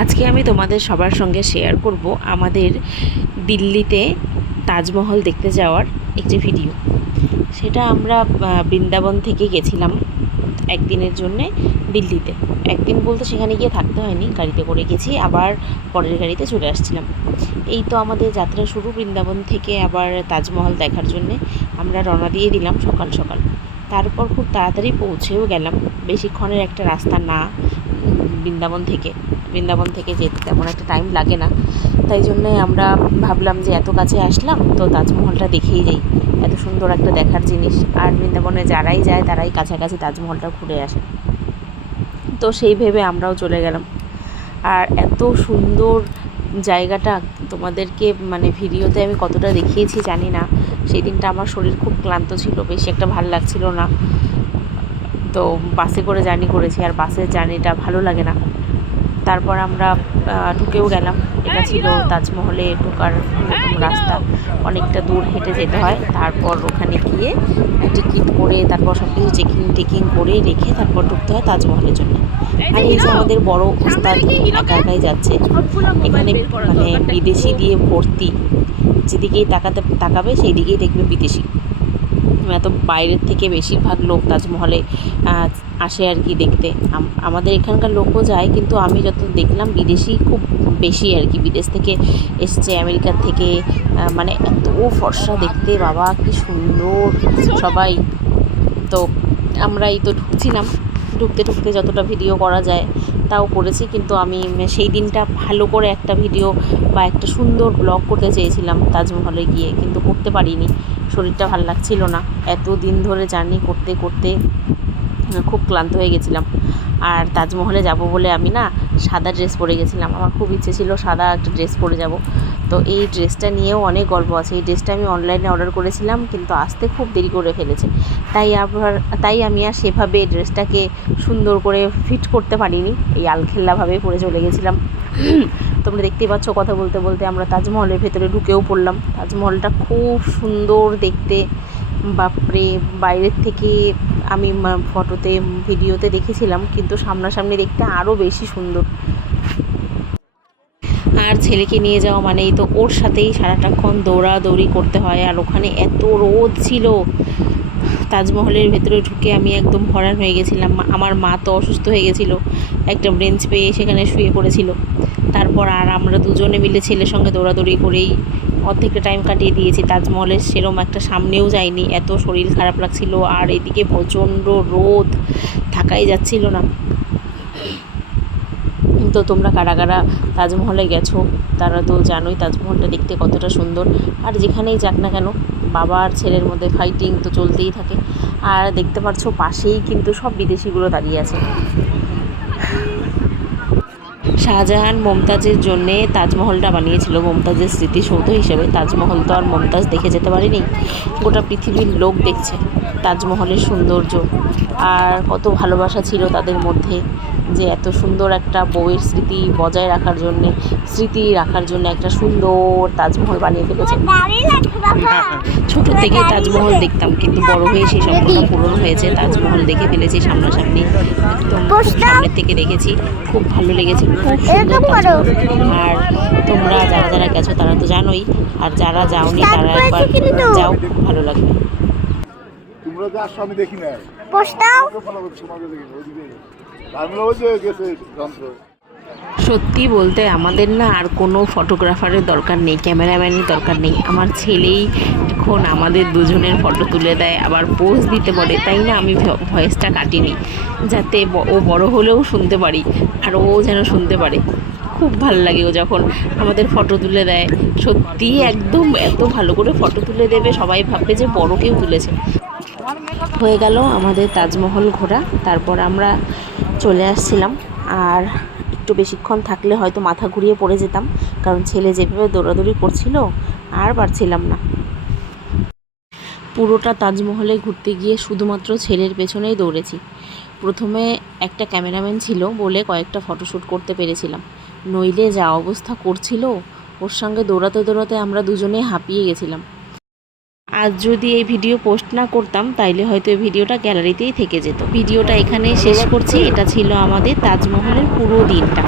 আজকে আমি তোমাদের সবার সঙ্গে শেয়ার করব আমাদের দিল্লিতে তাজমহল দেখতে যাওয়ার একটি ভিডিও। সেটা আমরা বৃন্দাবন থেকে গেছিলাম একদিনের জন্যে দিল্লিতে। একদিন বলতে সেখানে গিয়ে থাকতে হয়নি, গাড়িতে করে গেছি, আবার পরের গাড়িতে চলে আসছিলাম। এই তো আমাদের যাত্রা শুরু বৃন্দাবন থেকে আবার তাজমহল দেখার জন্যে আমরা রওনা দিয়ে দিলাম সকাল সকাল। তারপর খুব তাড়াতাড়ি পৌঁছেও গেলাম, বেশিক্ষণের একটা রাস্তা না। বৃন্দাবন থেকে যেতে তেমন একটা টাইম লাগে না, তাই জন্যে আমরা ভাবলাম যে এত কাছে আসলাম তো তাজমহলটা দেখেই যাই, এত সুন্দর একটা দেখার জিনিস। আর বৃন্দাবনে যারাই যায় তারাই কাছাকাছি তাজমহলটা ঘুরে আসে, তো সেই ভেবে আমরাও চলে গেলাম। আর এত সুন্দর জায়গাটা তোমাদেরকে ভিডিওতে আমি কতটা দেখিয়েছি জানি না। সেই দিনটা আমার শরীর খুব ক্লান্ত ছিল, বেশি একটা ভালো লাগছিল না, তো বাসে করে জার্নি করেছি, আর বাসের জার্নিটা ভালো লাগে না। তারপর আমরা ঢুকেও গেলাম। এটা ছিল তাজমহলে ঢোকার প্রথম রাস্তা, অনেকটা দূর হেঁটে যেতে হয়। তারপর ওখানে গিয়ে টিকিট করে তারপর সব কিছু চেকিং করে রেখে তারপর ঢুকতে হয় তাজমহলের জন্য। আর এই যে আমাদের বড় ওস্তাদ একা একাই যাচ্ছে, এখানে বিদেশি দিয়ে ভর্তি, যেদিকেই তাকাবে সেই দিকেই দেখবে বিদেশি। এত বাইরের থেকে বেশিরভাগ লোক তাজমহলে আসে আর কি দেখতে। আমাদের এখানকার লোকও যায়, কিন্তু আমি যত দেখলাম বিদেশি খুব বেশি আর কি, বিদেশ থেকে এসছে, আমেরিকার থেকে। এত ফর্সা দেখতে, বাবা কি সুন্দর সবাই। তো আমরা এই তো ঢুকছিলাম, ঢুকতে যতটা ভিডিও করা যায় তাও করেছি, কিন্তু আমি সেই দিনটা ভালো করে একটা ভিডিও বা একটা সুন্দর ব্লগ করতে চেয়েছিলাম তাজমহলে গিয়ে, কিন্তু করতে পারিনি, শরীরটা ভালো লাগছিল না। এত দিন ধরে জার্নি করতে করতে খুব ক্লান্ত হয়ে গেছিলাম। আর তাজমহলে যাব বলে আমি সাদা ড্রেস পরে গেছিলাম, আমার খুব ইচ্ছে ছিল সাদা একটা ড্রেস পরে যাব। তো এই ড্রেসটা নিয়েও অনেক গল্প আছে। এই ড্রেসটা আমি অনলাইনে অর্ডার করেছিলাম, কিন্তু আসতে খুব দেরি করে ফেলেছে, তাই আমি আর সেভাবে ড্রেসটাকে সুন্দর করে ফিট করতে পারিনি, এই আলখেল্লাভাবে পরে চলে গেছিলাম। তোমরা দেখতেই পাচ্ছ, কথা বলতে বলতে আমরা তাজমহলের ভেতরে ঢুকেও পড়লাম। তাজমহলটা খুব সুন্দর দেখতে, বাপরে। বাইরের থেকে আমি ফটোতে ভিডিওতে দেখেছিলাম, কিন্তু সামনাসামনি দেখতে আরও বেশি সুন্দর। আর ছেলেকে নিয়ে যাওয়া মানেই তো ওর সাথেই সারাটাক্ষণ দৌড়াদৌড়ি করতে হয়। আর ওখানে এত রোদ ছিল, তাজমহলের ভেতরে ঢুকে আমি একদম হয়রান হয়ে গেছিলাম। আমার মা তো অসুস্থ হয়ে গেছিলো, একটা ব্রেঞ্চ পেয়ে সেখানে শুয়ে পড়েছিল। তারপর আর আমরা দুজনে মিলে ছেলের সঙ্গে দৌড়াদৌড়ি করেই অর্ধেকটা টাইম কাটিয়ে দিয়েছি। তাজমহলের সেরম একটা সামনেও যাইনি, এত শরীর খারাপ লাগছিল। আর এদিকে প্রচণ্ড রোদ, থাকাই যাচ্ছিল না। তো তোমরা কারা কারা তাজমহলে গেছো তারা তো জানোই তাজমহলটা দেখতে কতটা সুন্দর। আর যেখানেই যাক না কেন, বাবা আর ছেলের মধ্যে ফাইটিং তো চলতেই থাকে। আর দেখতে পাচ্ছ পাশেই কিন্তু সব বিদেশিগুলো দাঁড়িয়ে আছে। শাহজাহান মমতাজের জন্যে তাজমহলটা বানিয়েছিল, মমতাজের স্মৃতিসৌধ হিসেবে। তাজমহল তো আর মমতাজ দেখে যেতে পারেনি, গোটা পৃথিবীর লোক দেখছে তাজমহলের সৌন্দর্য। আর কত ভালোবাসা ছিল তাদের মধ্যে, যে এত সুন্দর একটা বউয়ের স্মৃতি বজায় রাখার জন্য একটা সুন্দর তাজমহল বানিয়ে ফেলেছে। ছোট থেকে তাজমহল দেখতাম, কিন্তু বড় হয়ে সেই স্বপ্নটা পূরণ হয়েছে। তাজমহল দেখে ফেলেছি সামনাসামনি, একদম সামনের থেকে দেখেছি, খুব ভালো লেগেছে, খুব সুন্দর তাজমহল। আর তোমরা যারা যারা গেছো তারা তো জানোই, আর যারা যাওনি তারা একবার যাও, খুব ভালো লাগবে। সত্যি বলতে আমাদের আর কোনো ফটোগ্রাফারের দরকার নেই, ক্যামেরাম্যানের দরকার নেই। আমার ছেলেই এখন আমাদের দুজনের ফটো তুলে দেয়, আবার পোজ দিতে বলে, তাই আমি ভয়েসটা কাটিনি, যাতে ও বড় হলেও শুনতে পারি, আর ও যেন শুনতে পারে। খুব ভালো লাগে ও যখন আমাদের ফটো তুলে দেয়, সত্যি একদম এত ভালো করে ফটো তুলে দেবে, সবাই ভাববে যে বড় কেউ তুলেছে। হয়ে গেল আমাদের তাজমহল ঘোরা, তারপর আমরা চলে আসছিলাম। আর একটু বেশিক্ষণ থাকলে হয়তো মাথা ঘুরিয়ে পড়ে যেতাম, কারণ ছেলে যেভাবে দৌড়াদৌড়ি করছিল আর পারছিলাম না। পুরোটা তাজমহলে ঘুরতে গিয়ে শুধুমাত্র ছেলের পেছনেই দৌড়েছি। প্রথমে একটা ক্যামেরাম্যান ছিল বলে কয়েকটা ফটোশ্যুট করতে পেরেছিলাম, নইলে যা অবস্থা করছিল ওর সঙ্গে দৌড়াতে দৌড়াতে আমরা দুজনেই হাঁপিয়ে গেছিলাম। আজ যদি এই ভিডিও পোস্ট না করতাম তাইলে হয়তো এই ভিডিওটা গ্যালারিতেই থেকে যেত। ভিডিওটা এখানেই শেষ করছি। এটা ছিল আমাদের তাজমহলের পুরো দিনটা।